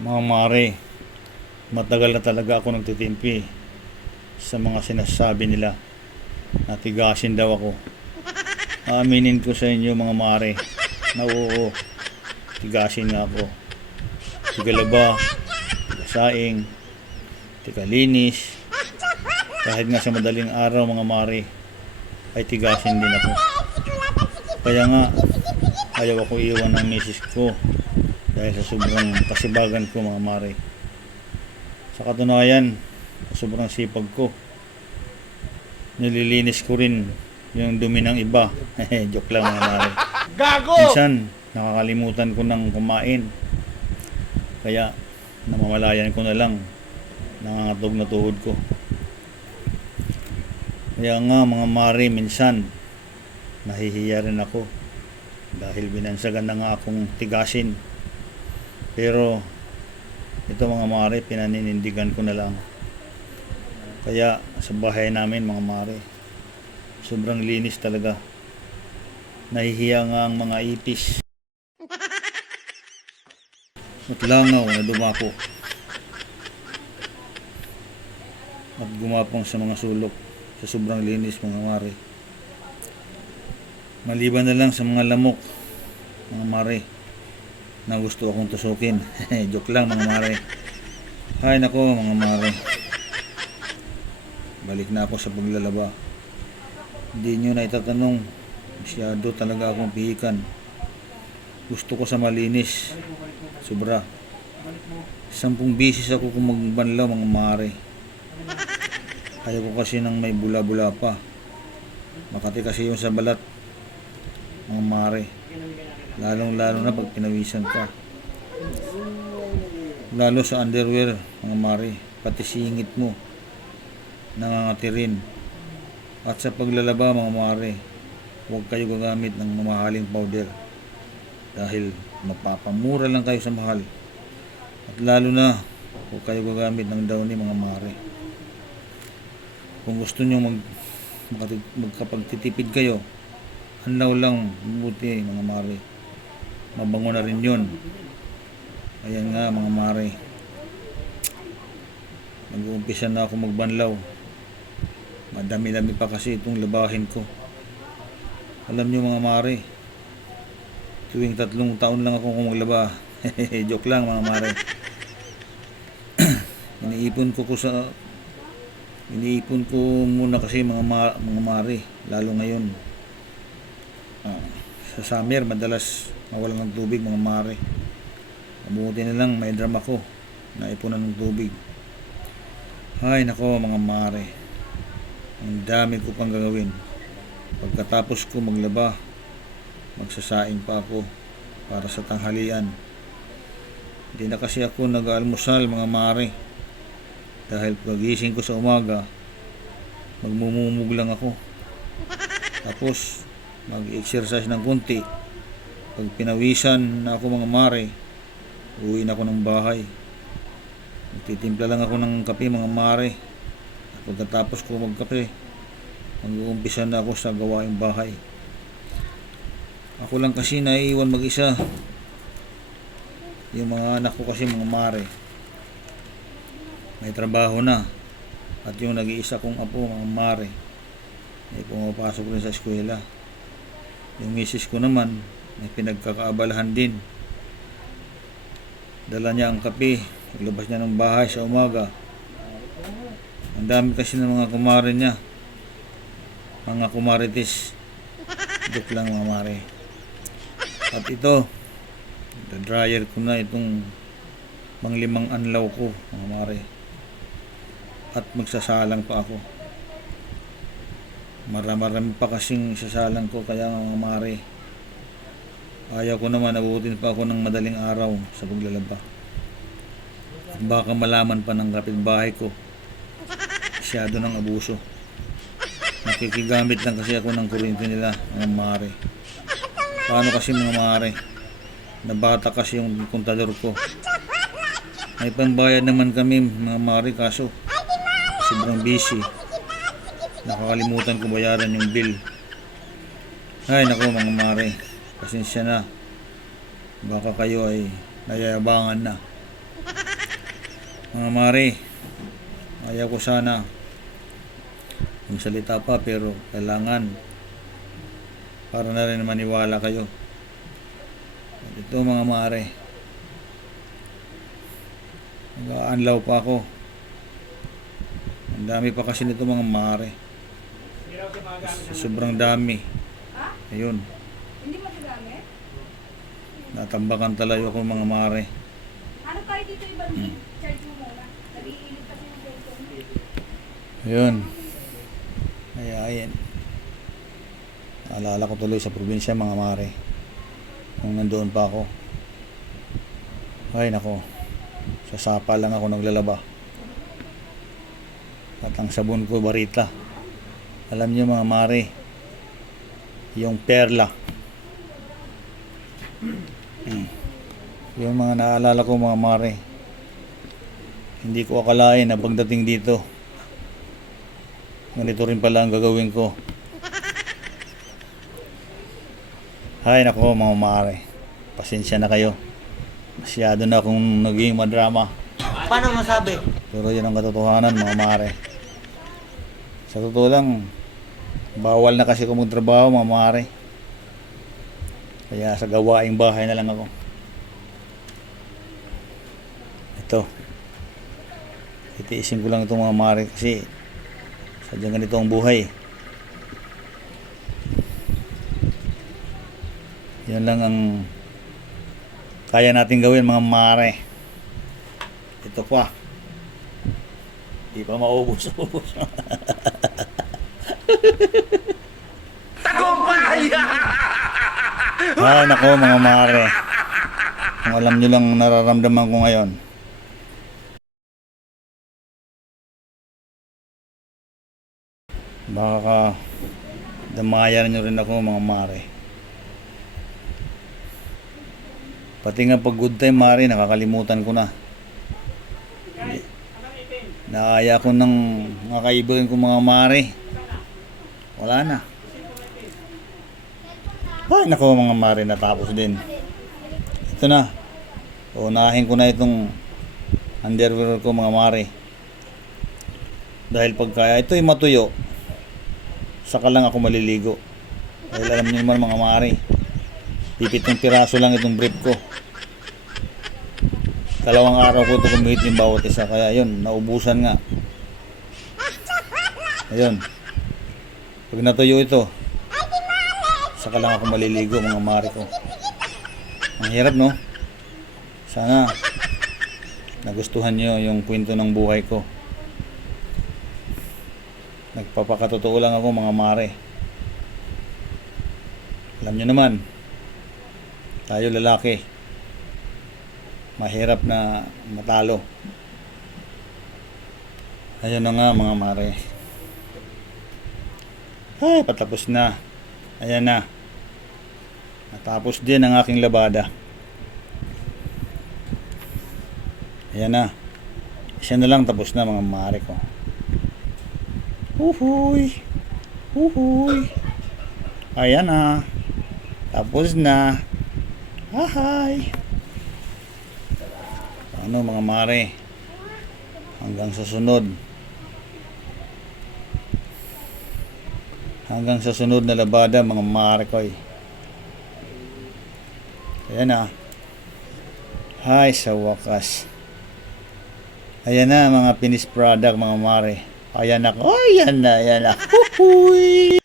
Mga mare, matagal na talaga ako nagtitimpi sa mga sinasabi nila na tigasin daw ako. Aaminin ko sa inyo mga mare na oo, tigasin nga ako. Tigalaba, tigasaing, tigalinis, kahit nga sa madaling araw mga mare ay tigasin din ako. Kaya nga ayaw ako iwan ng misis ko dahil sa sobrang kasibagan ko mga mare. Sa katunayan, sa sobrang sipag ko, nililinis ko rin yung dumi ng iba. Joke lang mga mare. Gago! Minsan nakakalimutan ko ng kumain, kaya namamalayan ko na lang, nangangatog na tuhod ko. Kaya nga mga mare, minsan nahihiya rin ako dahil binansagan na nga akong tigasin. Pero ito mga mare, pinaninindigan ko na lang. Kaya sa bahay namin mga mare, sobrang linis talaga. Nahihiya nga ang mga ipis at langaw na dumako at gumapang sa mga sulok sa sobrang linis mga mare. Maliban na lang sa mga lamok mga mare na gusto akong tusukin. Joke lang mga mare. Hay nako mga mare, balik na ako sa paglalaba. Hindi nyo na itatanong, masyado talaga akong pihikan. Gusto ko sa malinis, sobra. 10 bisis ako kung magbanlaw mga mare. Ayaw ko kasi nang may bula-bula pa. Makati kasi yung sa balat mga mare, lalong lalo na pag pinawisan ka, lalo sa underwear mga mare, pati singit mo nangangati rin. At sa paglalaba mga mare, huwag kayo gagamit ng mamahaling powder dahil mapapamura lang kayo sa mahal. At lalo na huwag kayo gagamit ng downy mga mare. Kung gusto nyo magkapagtitipid kayo, anlaw lang, mabuti mga mare, mabango na rin yun. Ayan nga mga mare, mag-uumpisa na ako magbanlaw. Madami-dami pa kasi itong labahin ko. Alam nyo mga mare, tuwing 3 taon lang ako maglaba. Joke lang mga mare. Iniipon ko muna kasi mga mare, lalo ngayon. Sa summer madalas mawalan ng tubig mga mare. Mabuti na lang may drum ako na ipunan ng tubig. Hay nako mga mare, ang dami ko pang gagawin. Pagkatapos ko maglaba, magsasaing pa ako para sa tanghalian. Hindi na kasi ako nag-almusal mga mare dahil pagising ko sa umaga, magmumumug lang ako. Tapos mag-exercise ng konti. Pag pinawisan na ako mga mare, uwi na ako ng bahay. Magtitimpla lang ako ng kape mga mare. At pagkatapos ko magkape, mag-uumpisa na ako sa gawaing bahay. Ako lang kasi naiiwan mag-isa. Yung mga anak ko kasi mga mare, may trabaho na. At yung nag-iisa kong apo mga mare, ay pumapasok rin sa eskwela. Yung misis ko naman may pinagkakaabalahan din. Dala niya ang kape, paglabas niya ng bahay sa umaga. Ang dami kasi ng mga kumare niya, mga kumaritis. Joke lang mga mare. At ito, dryer ko na itong pang-5 anlaw ko mga mare. At magsasalang pa ako. Marami pa kasing sasalang ko, kaya mga mare, ayaw ko naman abutin pa ako ng madaling araw sa paglalaba. Baka malaman pa ng kapitbahay ko, masyado ng abuso. Nakikigamit lang kasi ako ng kuryente nila mga mare. Paano kasi mga mare, nabata kasi yung kontador ko. May pambayad naman kami mga mare, kaso sobrang busy, nakakalimutan ko bayaran yung bill. Ay nako mga mare, pasensya na, baka kayo ay nayayabangan na. Mga mare, ayaw ko sana magsalita pa pero kailangan para na rin maniwala kayo. At ito mga mare, nag-aanlaw pa ako. Ang dami pa kasi nito mga mare. Sobrang dami. Ayun. Hindi mo gagamit? Natambakan talayo ako mga mare. Ano kayo dito ibang charge mo muna? Nag-iinit kasi yung cellphone. Ayun. Ayan. Naalala ko tuloy sa probinsya mga mare. Nung nandoon pa ako. Ay nako. Sa sapa lang ako naglalaba. At ang sabon ko Barita. Alam niyo mga mare, yung perla. Yung mga naalala ko mga mare. Hindi ko akalain na pagdating dito ganito rin pala ang gagawin ko. Hay nako mga mare, pasensya na kayo. Masyado na akong naging madrama. Paano masabi? Pero yun ang katotohanan mga mare. Sa totoo lang, bawal na kasi ako magtrabaho mga mare. Kaya sa gawaing bahay na lang ako. Ito. Itiisin ko lang ito mga mare kasi sadyang ganito ang buhay. Yan lang ang kaya natin gawin mga mare. Ito pa. Di pa maubos. Tagumpay! Ay nako mga mare. Kung alam nyo lang nararamdaman ko ngayon. Baka damayan nyo rin ako mga mare. Pati nga pag good time mare, nakakalimutan ko na. Naaya ko ng mga kaibigan ko mga mare. Wala na. Ay nako mga mare, natapos din. Ito na. Unahin ko na itong underwear ko mga mare. Dahil pagka ito'y matuyo, saka lang ako maliligo. Dahil alam niyo naman mga mare, 7 piraso lang itong brief ko. 2 araw ko ito kumihit yung bawat isa. Kaya yun, naubusan nga. Ayun. Pag natuyo ito, saka lang ako maliligo mga mare ko. Ang hirap no? Sana nagustuhan nyo yung kwento ng buhay ko. Nagpapakatotoo lang ako mga mare. Alam nyo naman, tayo lalaki, mahirap na matalo. Ayun na nga mga mare. Ay, patapos na. Ayan na. Natapos din ang aking labada. Ayan na. Isa na lang tapos na mga mare ko. Uhuy. Uhuy. Ayan na. Tapos na. Hi. Ano mga mare. Hanggang sa sunod. Hanggang sa sunod na labada mga mare ko. Ayan na. Hi sa wakas. Ayan na mga finished product mga mare. Ayan na. Ayan na. Ayan na. Huhuy.